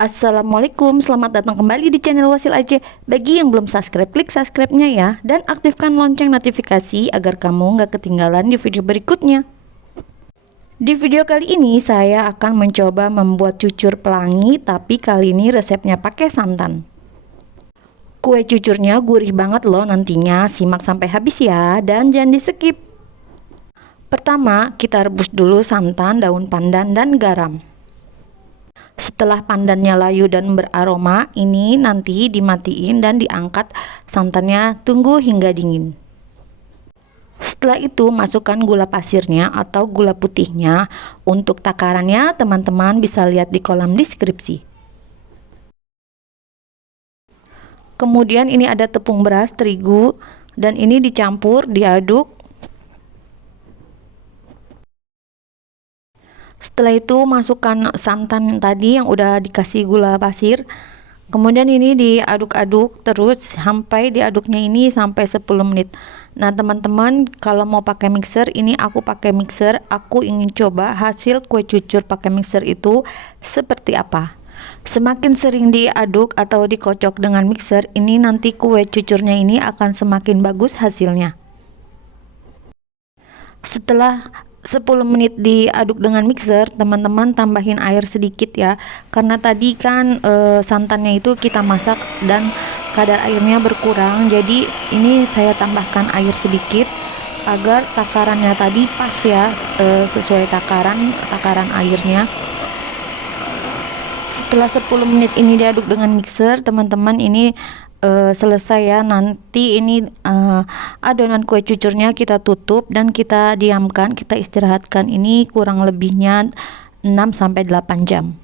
Assalamualaikum, selamat datang kembali di channel Wasil Aceh. Bagi yang belum subscribe, klik subscribe-nya ya. Dan aktifkan lonceng notifikasi agar kamu nggak ketinggalan di video berikutnya. Di video kali ini saya akan mencoba membuat cucur pelangi, tapi kali ini resepnya pakai santan. Kue cucurnya gurih banget loh nantinya, simak sampai habis ya, dan jangan di skip. Pertama, kita rebus dulu santan, daun pandan, dan garam. Setelah pandannya layu dan beraroma, ini nanti dimatiin dan diangkat santannya, tunggu hingga dingin. Setelah itu masukkan gula pasirnya atau gula putihnya. Untuk takarannya teman-teman bisa lihat di kolom deskripsi. Kemudian ini ada tepung beras, terigu, dan ini dicampur, diaduk. Setelah itu masukkan santan tadi yang udah dikasih gula pasir. Kemudian ini diaduk-aduk terus sampai diaduknya ini sampai 10 menit. Nah teman-teman, kalau mau pakai mixer, ini aku pakai mixer. Aku ingin coba hasil kue cucur pakai mixer itu seperti apa. Semakin sering diaduk atau dikocok dengan mixer, ini nanti kue cucurnya ini akan semakin bagus hasilnya. Setelah 10 menit diaduk dengan mixer, teman-teman tambahin air sedikit ya, karena tadi kan santannya itu kita masak dan kadar airnya berkurang, jadi ini saya tambahkan air sedikit agar takarannya tadi pas ya, sesuai takaran airnya. Setelah 10 menit ini diaduk dengan mixer, teman-teman, ini selesai ya. Nanti ini adonan kue cucurnya kita tutup dan kita diamkan, kita istirahatkan ini kurang lebihnya 6-8 jam.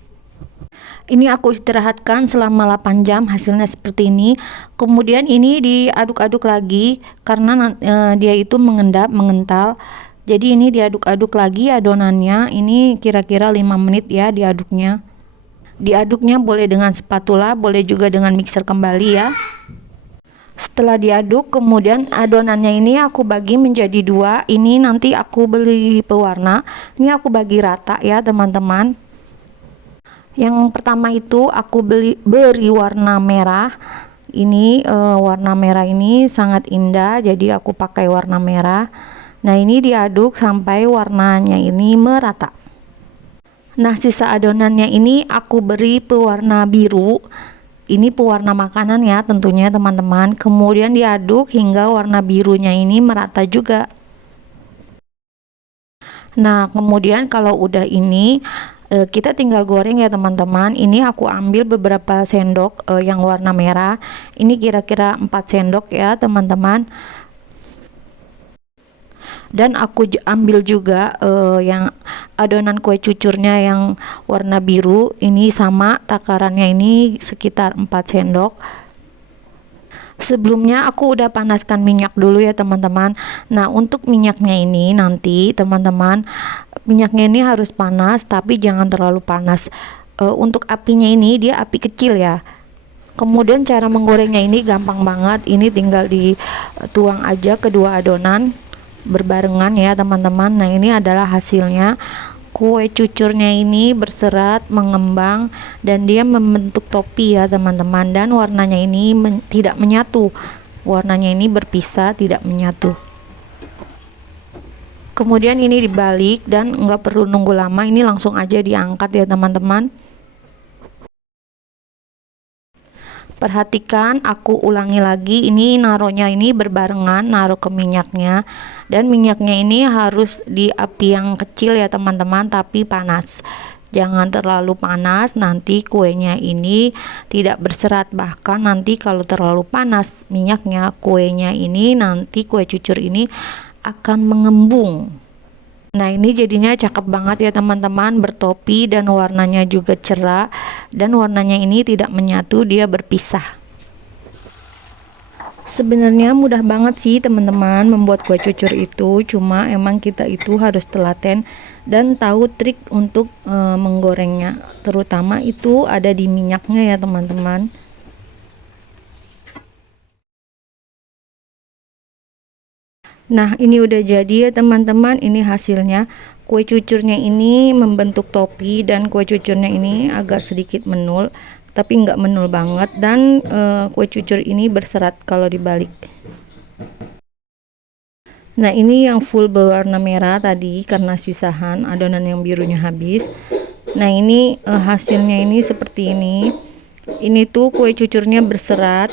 Ini aku istirahatkan selama 8 jam, hasilnya seperti ini. Kemudian ini diaduk-aduk lagi karena dia itu mengental. Jadi ini diaduk-aduk lagi adonannya. Ini kira-kira 5 menit ya diaduknya. Diaduknya boleh dengan spatula, boleh juga dengan mixer kembali ya. Setelah diaduk, kemudian adonannya ini aku bagi menjadi dua. Ini nanti aku beli pewarna. Ini aku bagi rata ya teman-teman. Yang pertama itu aku beri warna merah. Ini warna merah ini sangat indah, jadi aku pakai warna merah. Nah ini diaduk sampai warnanya ini merata. Nah sisa adonannya ini aku beri pewarna biru. Ini pewarna makanan ya tentunya teman-teman. Kemudian diaduk hingga warna birunya ini merata juga. Nah kemudian kalau udah ini kita tinggal goreng ya teman-teman. Ini aku ambil beberapa sendok yang warna merah. Ini kira-kira 4 sendok ya teman-teman. Dan aku ambil juga yang adonan kue cucurnya yang warna biru, ini sama takarannya, ini sekitar 4 sendok. Sebelumnya aku udah panaskan minyak dulu ya teman-teman. Nah untuk minyaknya ini nanti teman-teman, minyaknya ini harus panas tapi jangan terlalu panas. Untuk apinya ini dia api kecil ya. Kemudian cara menggorengnya ini gampang banget. Ini tinggal dituang aja kedua adonan berbarengan ya teman-teman. Nah ini adalah hasilnya. Kue cucurnya ini berserat, mengembang, dan dia membentuk topi ya teman-teman. Dan warnanya ini tidak menyatu, warnanya ini berpisah, tidak menyatu. Kemudian ini dibalik dan nggak perlu nunggu lama, ini langsung aja diangkat ya teman-teman. Perhatikan, aku ulangi lagi, ini naruhnya ini berbarengan, naruh ke minyaknya, dan minyaknya ini harus di api yang kecil ya teman-teman, tapi panas. Jangan terlalu panas, nanti kuenya ini tidak berserat. Bahkan nanti kalau terlalu panas minyaknya, kuenya ini nanti kue cucur ini akan mengembung. Nah ini jadinya cakep banget ya teman-teman, bertopi dan warnanya juga cerah, dan warnanya ini tidak menyatu, dia berpisah. Sebenarnya mudah banget sih teman-teman membuat kue cucur itu, cuma emang kita itu harus telaten dan tahu trik untuk menggorengnya, terutama itu ada di minyaknya ya teman-teman. Nah ini udah jadi ya teman-teman, ini hasilnya Kue cucurnya ini membentuk topi dan kue cucurnya ini agak sedikit menul, tapi nggak menul banget, dan kue cucur ini berserat kalau dibalik. Nah, ini yang full berwarna merah tadi karena sisahan adonan yang birunya habis. Nah, ini hasilnya ini seperti ini. Ini tuh kue cucurnya berserat.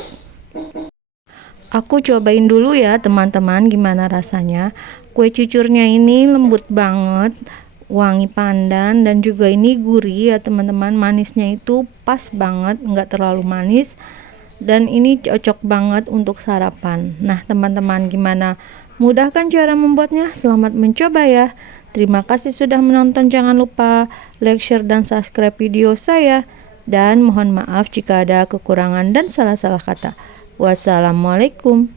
Aku cobain dulu ya teman-teman, gimana rasanya. Kue cucurnya ini lembut banget, wangi pandan, dan juga ini gurih ya teman-teman. Manisnya itu pas banget, nggak terlalu manis, dan ini cocok banget untuk sarapan. Nah teman-teman, gimana? Mudah kan cara membuatnya? Selamat mencoba ya. Terima kasih sudah menonton. Jangan lupa like, share, dan subscribe video saya. Dan mohon maaf jika ada kekurangan dan salah-salah kata. Wassalamualaikum.